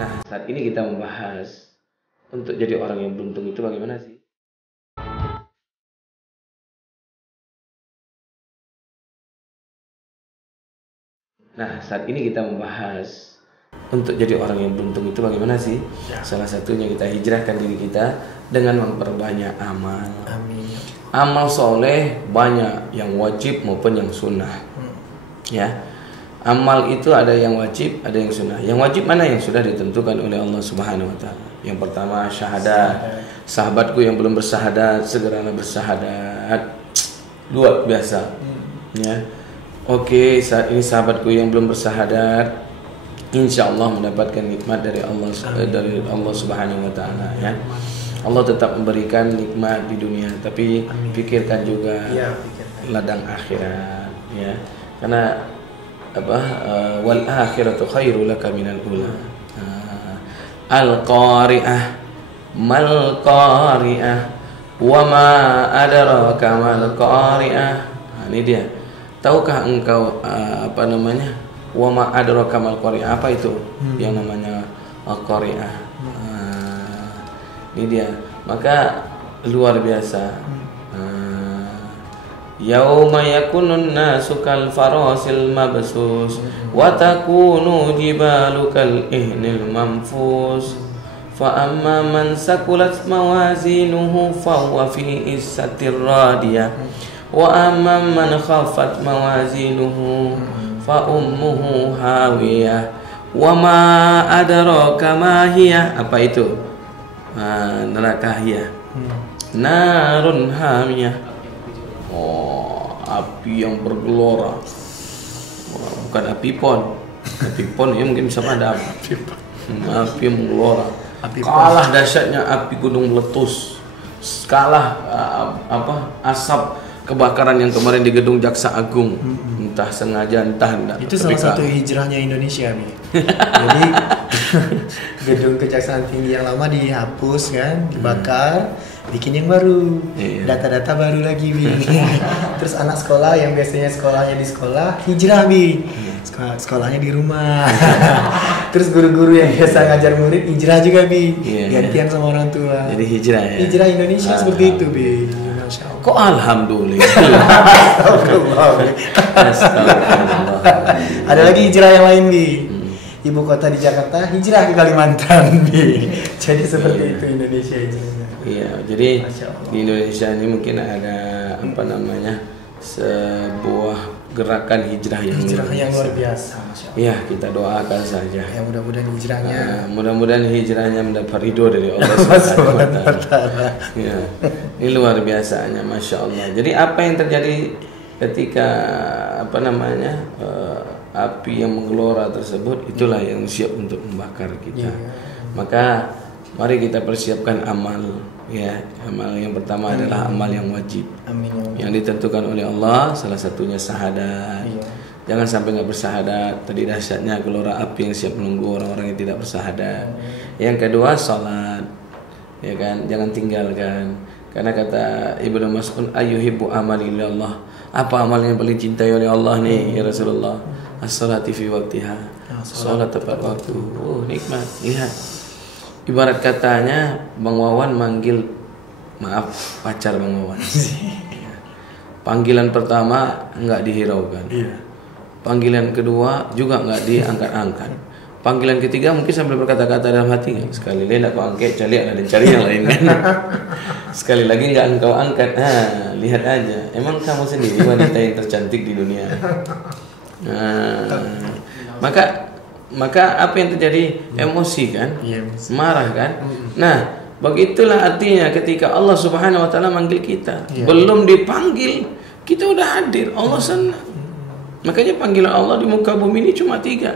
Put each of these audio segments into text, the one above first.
Nah, saat ini kita membahas untuk jadi orang yang beruntung itu bagaimana sih? Nah, saat ini kita membahas untuk jadi orang yang beruntung itu bagaimana sih? Salah satunya kita hijrahkan diri kita dengan memperbanyak amal. Amin. Amal soleh banyak yang wajib maupun yang sunnah. Ya, amal itu ada yang wajib, ada yang sunnah. Yang wajib mana yang sudah ditentukan oleh Allah Subhanahu Wa Taala. Yang pertama syahadat. Sahabatku yang belum bersyahadat segeralah bersyahadat. Luar biasa. Ya. Oke, saat ini sahabatku yang belum bersyahadat, insya Allah mendapatkan nikmat dari Allah Subhanahu Wa Taala. Ya. Allah tetap memberikan nikmat di dunia, tapi pikirkan juga ladang akhirat. Ya. Karena wal akhiratu khairu laka minal ula. Al qari'ah mal qari'ah wa ma adraka mal qari'ah. Ini dia. Tahukah engkau wa ma adraka mal qari'ah? Apa itu yang namanya qari'ah? Ini dia. Maka luar biasa. Yauma yakunun nasu kal farasil mabsus wa takunu jibalu kal ihnil manfus fa amma man sakulat mawazinuhu fa huwa fi issatir radiyah wa amma man khafat mawazinuhu fa ummuhu hawiyah wa ma adraka ma hiya. Apa itu? Neraka hiyah. Narun hamiyah. Api yang bergelora. Bukan api pon. Api pon ya mungkin bisa padam. Api yang bergelora. Kalah dahsyatnya api gunung meletus. Kalah asap kebakaran yang kemarin di gedung Jaksa Agung. Entah sengaja entah enggak. Itu salah satu hijrahnya Indonesia nih. Jadi gedung Kejaksaan Tinggi yang lama dihapus kan, dibakar, bikin yang baru, data-data baru lagi Bi. Terus anak sekolah yang biasanya sekolahnya di sekolah hijrah Bi, sekolahnya di rumah. Terus guru-guru yang biasa ngajar murid hijrah juga Bi, gantian sama orang tua. Jadi hijrah ya. Hijrah Indonesia seperti itu Bi. Kok alhamdulillah. Astagfirullah. Ada lagi hijrah yang lain Bi. Ibu kota di Jakarta hijrah ke Kalimantan Bi. Jadi seperti itu Indonesia hijrahnya. Iya, jadi di Indonesia ini mungkin ada sebuah gerakan hijrah yang luar biasa. Iya, kita doakan saja. Ya mudah-mudahan hijrahnya. Mudah-mudahan hijrahnya mendapat ridho dari Allah Subhanahu wa Taala. Ya, ini luar biasanya, masya Allah. Jadi apa yang terjadi ketika api yang menggelora tersebut, itulah yang siap untuk membakar kita. Maka mari kita persiapkan amal. Ya, amal yang pertama adalah amal yang wajib. Amin. Yang ditentukan oleh Allah, salah satunya syahadat. Jangan sampai nggak bersyahadat. Tadi dahsyatnya gelora api yang siap menunggu orang-orang yang tidak bersyahadat. Yang kedua salat. Ya kan, jangan tinggalkan. Karena kata Ibnu Mas'ud, ayyuhibbu amali lillah. Apa amal yang paling cintai oleh Allah nih ya Rasulullah? As-salati fi waqtiha. Salat tepat waktu. Nikmat. Lihat. Ibarat katanya Bang Wawan manggil, pacar Bang Wawan. Panggilan pertama enggak dihiraukan. Panggilan kedua juga enggak diangkat-angkat. Panggilan ketiga mungkin sambil berkata-kata dalam hati, sekali lagi enggak kau angkat, cari ada cari yang lain kan. Sekali lagi enggak engkau angkat. Lihat aja. Emang kamu sendiri wanita yang tercantik di dunia. Maka apa yang terjadi? Emosi kan? Marah kan? Nah, begitulah artinya ketika Allah Subhanahu wa Taala manggil kita. Belum dipanggil, kita udah hadir. Allah senang. Makanya panggilan Allah di muka bumi ini cuma 3.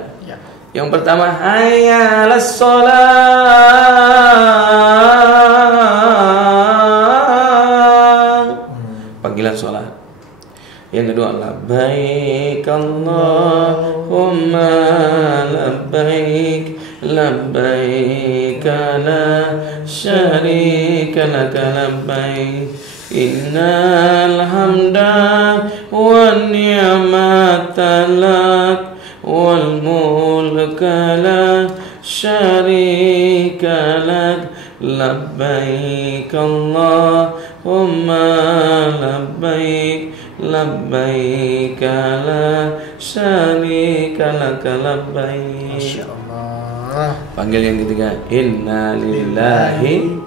Yang pertama, hayya 'alas shalah. Panggilan salat. Yang kedua, labbaik Allahumma labbaik labbaik la syarika laka labbaik innal hamda wan ni'mata lak wal mulka la syarika lak labbaik Allahumma labbaik labbaik la syarika lak labbaik. Masyaallah. Panggil yang ketiga, inna lillahi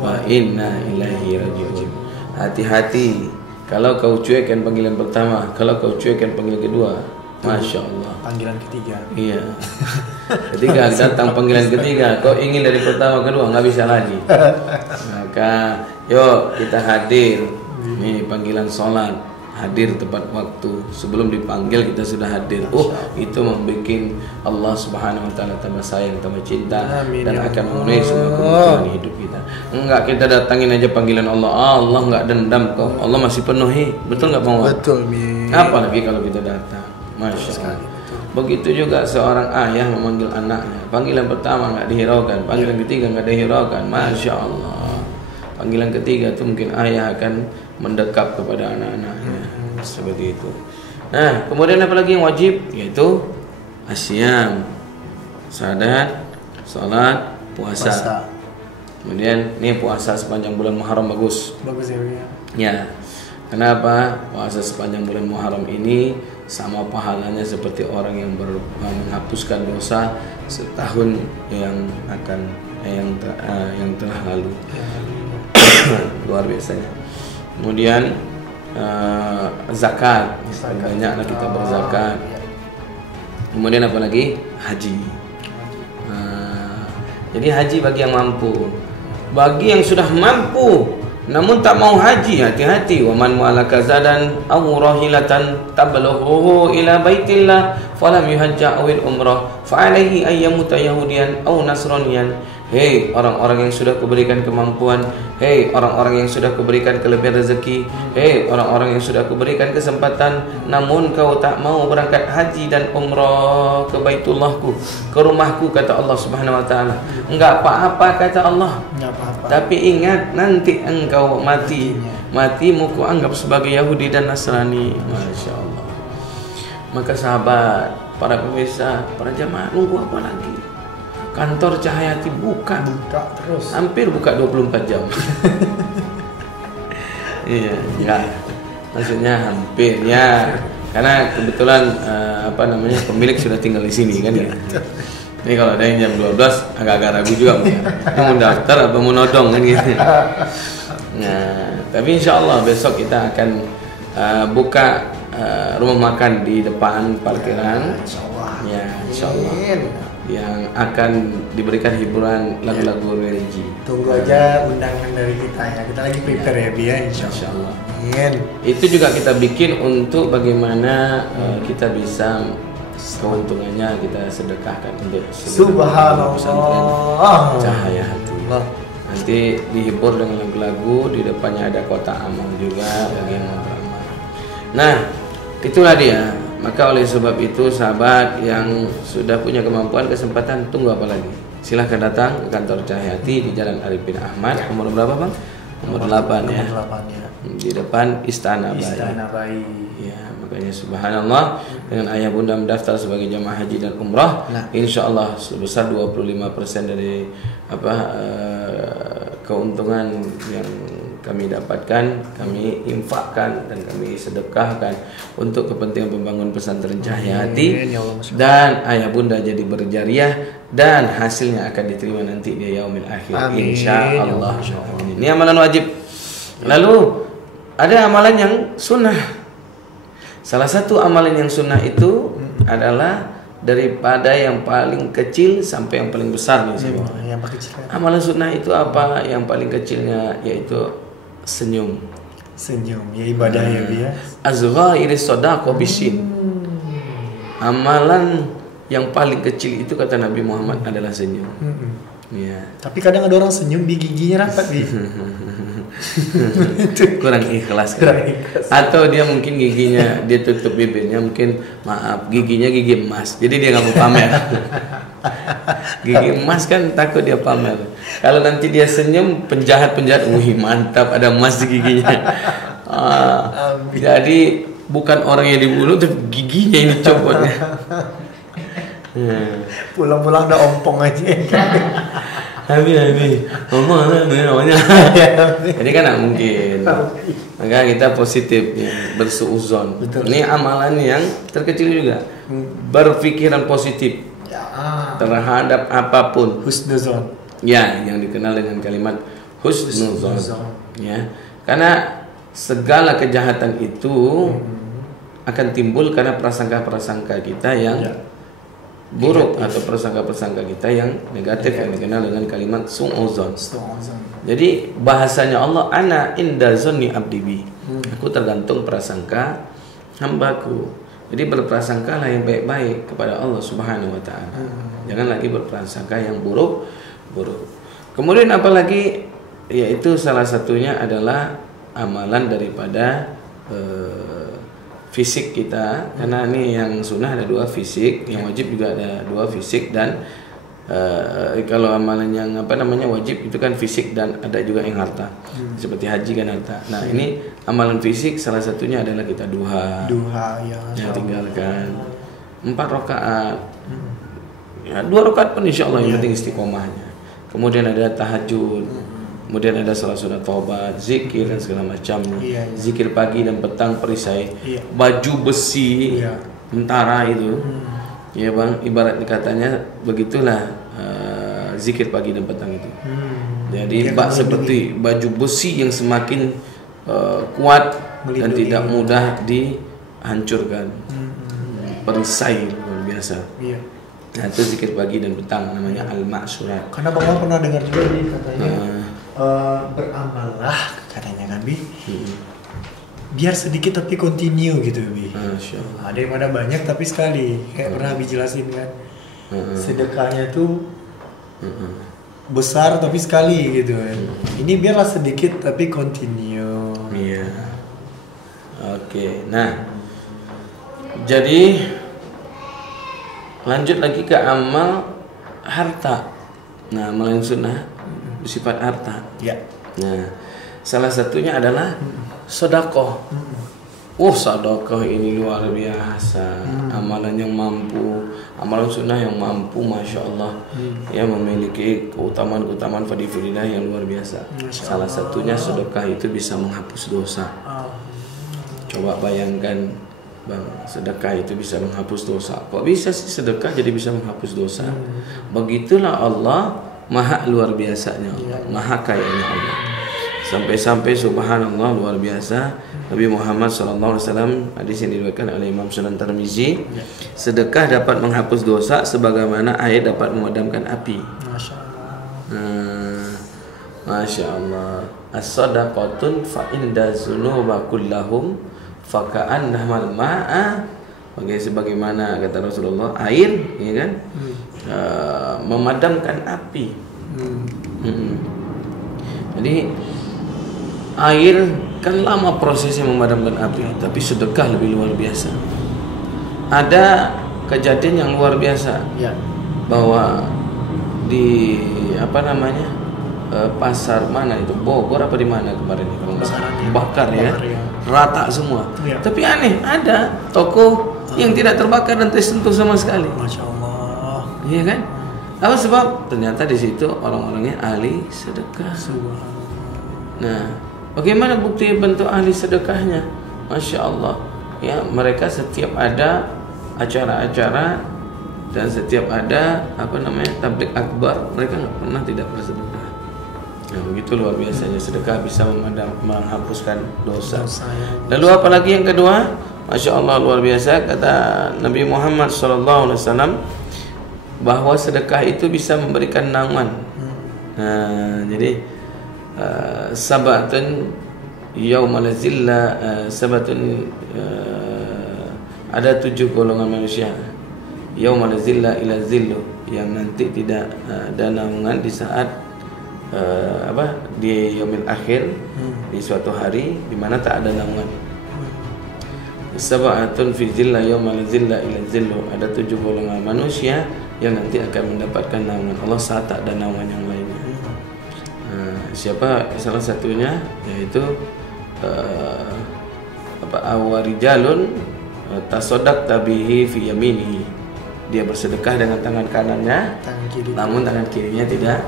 wa inna ilaihi raji'un. Hati-hati kalau kau cuekkan panggilan pertama, kalau kau cuekkan panggilan kedua, Masya Allah. Panggilan ketiga. Iya. Ketika datang panggilan ketiga, kau ingin dari pertama kedua nggak bisa lagi. Maka, yuk kita hadir. Nih panggilan sholat, hadir tepat waktu. Sebelum dipanggil kita sudah hadir. Itu membuat Allah Subhanahu Wa Taala tambah sayang, tambah cinta, dan akan memenuhi semua kebutuhan hidup kita. Enggak kita datangin aja panggilan Allah, Allah nggak dendam kok, Allah masih penuhi, betul nggak Bang? Betul, Mi. Apalagi kalau kita datang, Masya Allah. Begitu juga seorang ayah memanggil anaknya, panggilan pertama nggak dihiraukan, panggilan ketiga nggak dihiraukan, Masya Allah. Panggilan ketiga itu mungkin ayah akan mendekap kepada anak-anaknya, seperti itu. Nah, kemudian apa lagi yang wajib? Yaitu asyam, sadat, salat, puasa. Kemudian ini puasa sepanjang bulan Muharram bagus. Bagus ya, Mi. Ya. Kenapa? Puasa sepanjang bulan Muharram ini sama pahalanya seperti orang yang menghapuskan dosa setahun yang akan yang telah lalu. Luar biasanya. Kemudian zakat, banyaklah kita berzakat. Kemudian apa lagi? Haji. Jadi haji bagi yang mampu. Bagi yang sudah mampu namun tak mau haji, hati-hati. Wa man malaka zadan aw rahilatan tablughu ila baitillah falam yuhajja awil umrah fa alaihi ayyamuta yahudiyan aw nasraniyan. Hei orang-orang yang sudah kuberikan kemampuan, hei orang-orang yang sudah kuberikan kelebihan rezeki, hei orang-orang yang sudah kuberikan kesempatan, namun kau tak mau berangkat haji dan umrah ke Baitullahku, ke rumahku, kata Allah Subhanahu Wa Taala. Enggak apa-apa kata Allah. Enggak apa-apa. Tapi ingat nanti engkau matimu ku anggap sebagai Yahudi dan Nasrani. Masya Allah. Maka sahabat, para pemirsa, para jamaah, nunggu apa lagi? Kantor Cahayati buka terus. Hampir buka 24 jam. Iya, enggak. Maksudnya hampir ya. Karena kebetulan pemilik sudah tinggal di sini kan ya. Ini kalau ada yang jam 12 agak-agak ragu juga mau daftar atau mau nodong kan gitu. Nah, tapi insya Allah besok kita akan buka rumah makan di depan parkiran. Ya, insya Allah. Yang akan diberikan hiburan lagu-lagu religi. Tunggu aja undangan dari kita ya. Kita lagi prepare ya, Bia, insya Allah. Itu juga kita bikin untuk bagaimana kita bisa keuntungannya kita sedekahkan untuk Subhanallah Cahaya Hati. Nanti dihibur dengan lagu-lagu, di depannya ada kotak amal juga bagi yang mau beramal. Nah, itulah dia. Maka oleh sebab itu sahabat yang sudah punya kemampuan, kesempatan, tunggu apa lagi? Silahkan datang ke kantor Cahayati di Jalan Arifin Ahmad. Nomor berapa Bang? Nomor 8 ya. Di depan Istana Bayi. Ya, makanya subhanallah dengan ayah bunda mendaftar sebagai jamaah haji dan umrah, insya Allah sebesar 25% dari keuntungan yang kami dapatkan, kami infakkan dan kami sedekahkan untuk kepentingan pembangunan pesantren Cahayati, dan ayah bunda jadi berjariah dan hasilnya akan diterima nanti di yaumil akhir, insya Allah. Ini amalan wajib. Lalu ada amalan yang sunnah. Salah satu amalan yang sunnah itu adalah daripada yang paling kecil sampai yang paling besar nih. Amalan sunnah itu apa? Yang paling kecilnya yaitu senyum. Ya ibadah ya dia. Azghairi shadaqah bisin. Amalan yang paling kecil itu kata Nabi Muhammad adalah senyum. Ya. Tapi kadang ada orang senyum giginya rapat kurang ikhlas. Atau dia mungkin giginya dia tutup bibirnya, mungkin maaf giginya gigi emas, jadi dia nggak mau pamer. Gigi emas kan takut dia pamer. Kalau nanti dia senyum, penjahat wih mantap ada emas di giginya. Jadi bukan orang yang dibunuh, tapi giginya ini copotnya. Pulang-pulang udah ompong aja. Habis ngomong namanya. Jadi kan nggak mungkin. Maka kita positif ya, bersuuzon. Ini amalan yang terkecil juga. Berpikiran positif terhadap apapun. Husnuzon. Ya, yang dikenal dengan kalimat husnuzon. Ya, karena segala kejahatan itu akan timbul karena prasangka-prasangka kita yang buruk atau prasangka-prasangka kita yang negatif yang dikenal dengan kalimat su'uzon. Jadi bahasanya Allah, ana inda zonni abdi bi. Aku tergantung prasangka hambaku. Jadi berprasangkalah yang baik-baik kepada Allah Subhanahu wa taala. Jangan lagi berprasangka yang buruk. Kemudian apalagi, yaitu salah satunya adalah amalan daripada fisik kita, karena ini yang sunnah ada 2 fisik, yang wajib juga ada 2 fisik, dan kalau amalan yang wajib itu kan fisik dan ada juga yang harta, seperti haji kan harta. Nah ini amalan fisik salah satunya adalah kita duha ya, tinggalkan 4 rakaat, ya 2 rakaat pun insya Allah yang penting istiqomahnya. Kemudian ada tahajud, kemudian ada salat sunat taubat, zikir dan segala macamnya. Zikir pagi dan petang perisai. Baju besi tentara itu. Ya Bang, ibarat katanya begitulah zikir pagi dan petang itu. Jadi seperti baju besi yang semakin kuat dan tidak mudah dihancurkan. Perisai luar biasa. Nah, itu zikir pagi dan petang namanya al-ma'surat. Karena Bang pernah dengar juga nih katanya beramallah katanya kan Bi. Biar sedikit tapi continue gitu Bi. Daripada banyak tapi sekali. Kayak pernah Bi jelasin kan. Sedekahnya tuh besar tapi sekali gitu kan. Ini biarlah sedikit tapi continue. Iya. Oke. Nah, jadi lanjut lagi ke amal harta. Nah, amal yang sunnah bersifat harta. Nah, salah satunya adalah sedekah. Sedekah ini luar biasa. Amalan yang mampu, amalan sunnah yang mampu, masya Allah, ya memiliki keutamaan fadilah yang luar biasa. Salah satunya sedekah itu bisa menghapus dosa. Coba bayangkan Bang, sedekah itu bisa menghapus dosa. Kok bisa sih sedekah jadi bisa menghapus dosa? Begitulah Allah, maha luar biasanya Allah, maha kayanya Allah. Sampai-sampai subhanallah luar biasa, Nabi Muhammad SAW, hadis yang diriwayatkan oleh Imam Sunan Tirmizi, sedekah dapat menghapus dosa sebagaimana air dapat memadamkan api. Masya Allah. As-sadaqatun fa inda dzunuba kullahum faka'annahal ma'a, sebagaimana kata Rasulullah, air ya kan, memadamkan api. Jadi air kan lama prosesnya memadamkan api, tapi sedekah lebih luar biasa. Ada kejadian yang luar biasa, bahwa di pasar mana itu, Bogor apa di mana kemarin kalau nggak salah, bakar ya, rata semua. Tapi aneh, ada toko yang tidak terbakar dan tersentuh sama sekali. Masya Allah. Iya kan? Apa sebab? Ternyata di situ orang-orangnya ahli sedekah. Nah, bagaimana bukti bentuk ahli sedekahnya? Masya Allah. Ya, mereka setiap ada acara-acara dan setiap ada tabligh akbar, mereka nggak pernah tidak bersedekah. Nah, begitu luar biasanya sedekah bisa menghapuskan dosa. Lalu apalagi yang kedua, masya Allah luar biasa, kata Nabi Muhammad SAW, bahwa sedekah itu bisa memberikan naungan. Nah, jadi sabatun yaumal zilla, sabatun ada 7 golongan manusia. Yaumal zilla ila zillu, yang nanti tidak ada naungan di saat di yaumil akhir, di suatu hari di mana tak ada naungan. Sab'atun fi zilla yaumal zilla ila zillu, ada 7 golongan manusia yang nanti akan mendapatkan naungan Allah saat tak ada naungan yang lainnya. Siapa salah satunya? Yaitu awarijalun tasaddaq tabihi fi yaminihi. dia bersedekah dengan tangan kanannya, namun tangan kirinya tidak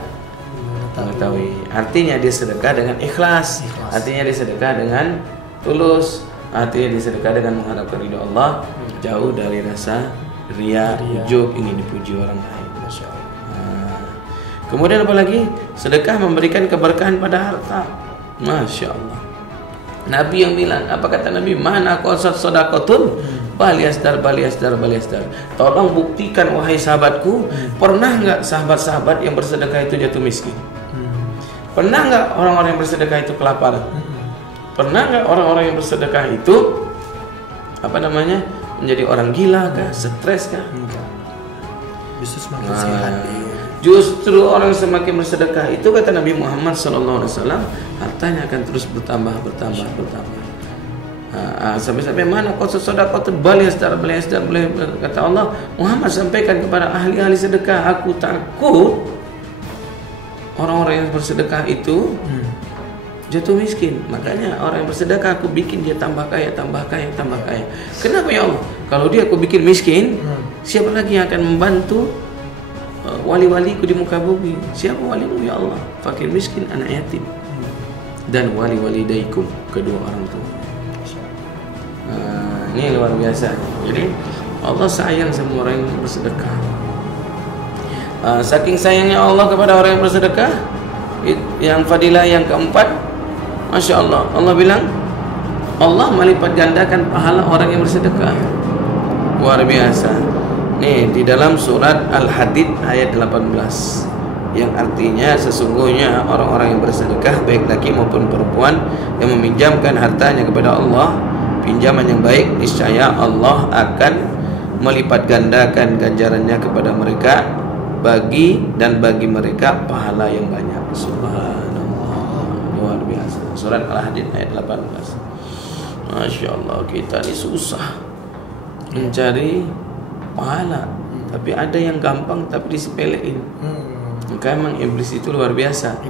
mengetahui. Artinya dia sedekah dengan ikhlas. Artinya dia sedekah dengan tulus. Artinya dia sedekah dengan mengharapkan ridho Allah, jauh dari rasa ria, ujub, ingin dipuji orang lain. Masya Allah. Kemudian apalagi sedekah memberikan keberkahan pada harta. Masya Allah. Nabi yang bilang, apa kata Nabi? Mana qasat sadaqatun baliasdar. Tolong buktikan wahai sahabatku, pernah enggak sahabat-sahabat yang bersedekah itu jatuh miskin? Pernah enggak orang-orang yang bersedekah itu kelaparan? Pernah enggak orang-orang yang bersedekah itu menjadi orang gila kah, stres kah? Justru semakin sehat. Justru orang semakin bersedekah itu, kata Nabi Muhammad SAW, hartanya akan terus bertambah. Sampai mana qasat sadaqatun baliasdar. Kata Allah, Muhammad sampaikan kepada ahli-ahli sedekah, aku takut orang-orang yang bersedekah itu jatuh miskin. Makanya orang yang bersedekah aku bikin dia tambah kaya. Kenapa ya Allah? Kalau dia aku bikin miskin, siapa lagi yang akan membantu wali-waliku di muka bumi? Siapa walimu ya Allah? Fakir miskin, anak yatim, dan wali-walidaikum, kedua orang tua. Ini luar biasa. Jadi Allah sayang sama orang yang bersedekah. Saking sayangnya Allah kepada orang yang bersedekah, yang fadilah yang keempat, Masya Allah, Allah bilang Allah melipat gandakan pahala orang yang bersedekah. Luar biasa. Nih di dalam surat Al-Hadid ayat 18, yang artinya sesungguhnya orang-orang yang bersedekah, baik laki maupun perempuan, yang meminjamkan hartanya kepada Allah pinjaman yang baik, niscaya Allah akan melipat gandakan ganjarannya kepada mereka, bagi mereka pahala yang banyak. Subhanallah, luar biasa. Surat Al-Hadid ayat 18. Masya Allah, kita ini susah mencari pahala, tapi ada yang gampang tapi disepelein. Maka memang iblis itu luar biasa,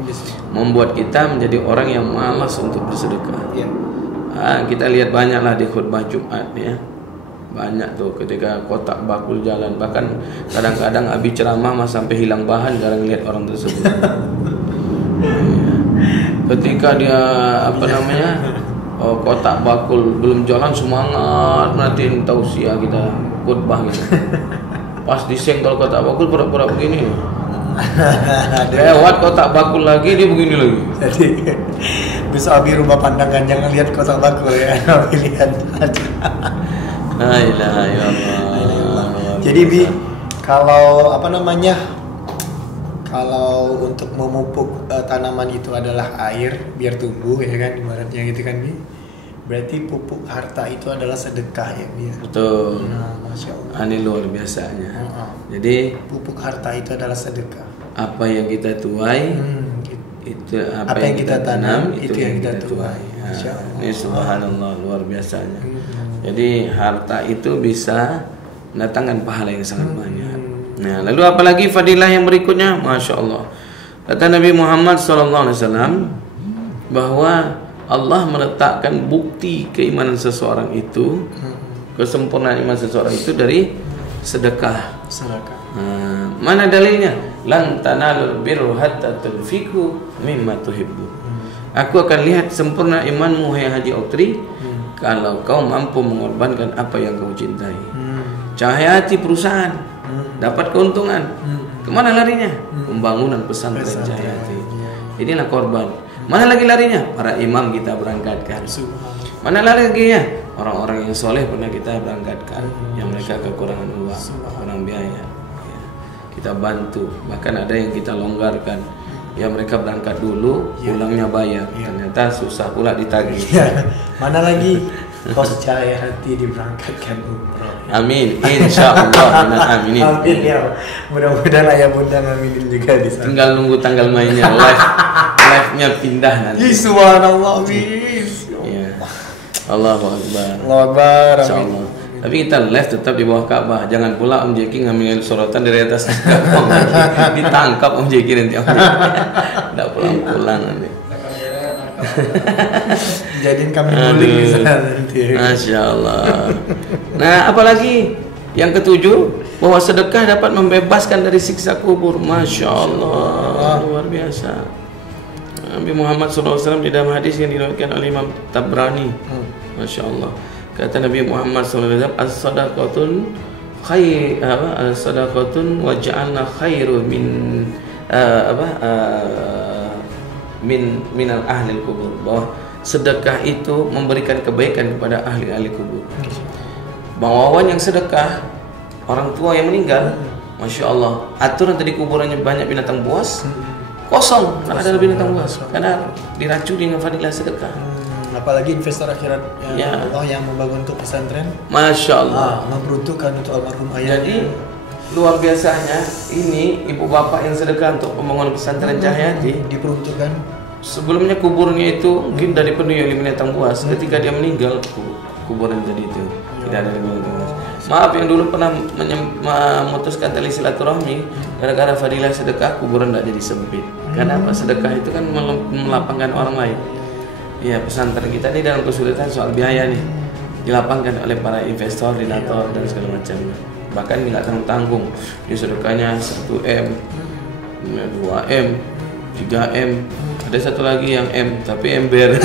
membuat kita menjadi orang yang malas untuk bersedekah. Kita lihat banyaklah di khutbah Jumat ya, banyak tuh ketika kotak bakul jalan, bahkan kadang-kadang Abi ceramah sampai hilang bahan, jarang lihat orang tersebut. Ketika dia kotak bakul belum jalan, semangat merhatiin tausiah kita, khutbah gitu. Pas disenggol kotak bakul pura-pura begini. Lewat kotak bakul lagi, dia begini lagi. Jadi bisa Abi rubah pandangan, jangan lihat kotak bakul ya, Abi lihat aja. La ilaha illallah. Jadi Bi, kalau kalau untuk memupuk tanaman itu adalah air biar tumbuh ya kan, ibaratnya gitu kan Bi. Berarti pupuk harta itu adalah sedekah ya Bi. Betul. Nah, Masya Allah. Ini luar biasanya. Jadi pupuk harta itu adalah sedekah. Apa yang kita tuai, itu apa yang kita tanam, itu yang kita tuai. Ini subhanallah, luar biasanya. Jadi harta itu bisa mendatangkan pahala yang sangat banyak. Nah, lalu apalagi fadilah yang berikutnya, Masya Allah. Kata Nabi Muhammad SAW bahwa Allah meletakkan bukti keimanan seseorang itu, kesempurnaan iman seseorang itu dari sedekah. Mana dalilnya? Lan tanalul birra hatta tunfiqu mimma tuhibbu. Aku akan lihat sempurna imanmu hai Haji Oktri kalau kau mampu mengorbankan apa yang kau cintai. Cahaya hati perusahaan dapat keuntungan. Kemana larinya? Pembangunan pesantren Cahaya Hati. Inilah korban. Mana lagi larinya? Para imam kita berangkatkan. Mana lagi ya? Orang-orang yang soleh pernah kita berangkatkan, yang mereka kekurangan uang, kurang biaya, ya, kita bantu. Bahkan ada yang kita longgarkan, ya mereka berangkat dulu, pulangnya bayar. Ternyata susah pula ditagih. Mana lagi? Kos Cahaya Hati diberangkatkan umroh. Amin, insya Allah. Amin. Amin ya. Mudah-mudahan ayah bunda ngaminin juga di sana. Tinggal nunggu tanggal mainnya, live-nya pindah nanti. Subhanallah, bis. Allahu Akbar. Allahu Akbar. Insyaallah. Tapi kita live tetap di bawah Ka'bah. Jangan pula Om Jeki ngambil sorotan dari atas Ka'bah. Ditangkap Om Jeki nanti. Enggak pulang-pulang nanti. Jadiin kami guling di sana nanti. Masya Allah. Nah, apalagi Yang ketujuh, bahwa sedekah dapat membebaskan dari siksa kubur. Masya Allah, luar biasa. Nabi Muhammad SAW di dalam hadis yang diriwayatkan oleh Imam Tabrani, Masya Allah, kata Nabi Muhammad SAW, as-sadaqatun khair, as-sadaqatun wa ja'alna khairu min ahli kubur, bahwa sedekah itu memberikan kebaikan kepada ahli-ahli kubur. Bang Wawan yang sedekah, orang tua yang meninggal, Masya Allah, aturan tadi kuburannya banyak binatang buas, kosong, karena ada binatang buas, karena diracuni dengan fadilah sedekah. Apalagi investor akhirat ya. Allah yang membangun untuk pesantren, Masya Allah, memperuntukkan untuk almarhum ayah. Jadi luar biasanya ini ibu bapak yang sedekah untuk pembangunan pesantren Cahyati diperuntukkan. Sebelumnya kuburnya itu mungkin dari penuh oleh binatang buas. Ketika dia meninggal, kuburan tadi itu tidak ada binatang buas. Maaf yang dulu pernah memutuskan tali silaturahmi gara-gara fadilah sedekah, kuburan tidak jadi sempit. Karena apa? Sedekah itu kan melapangkan orang lain. Ya, pesantren kita ini dalam kesulitan soal biaya nih, dilapangkan oleh para investor, donatur dan segala macam. Bahkan nggak tanggung-tanggung. Di sedekahnya 1M, 2M, 3M, ada satu lagi yang M tapi ember.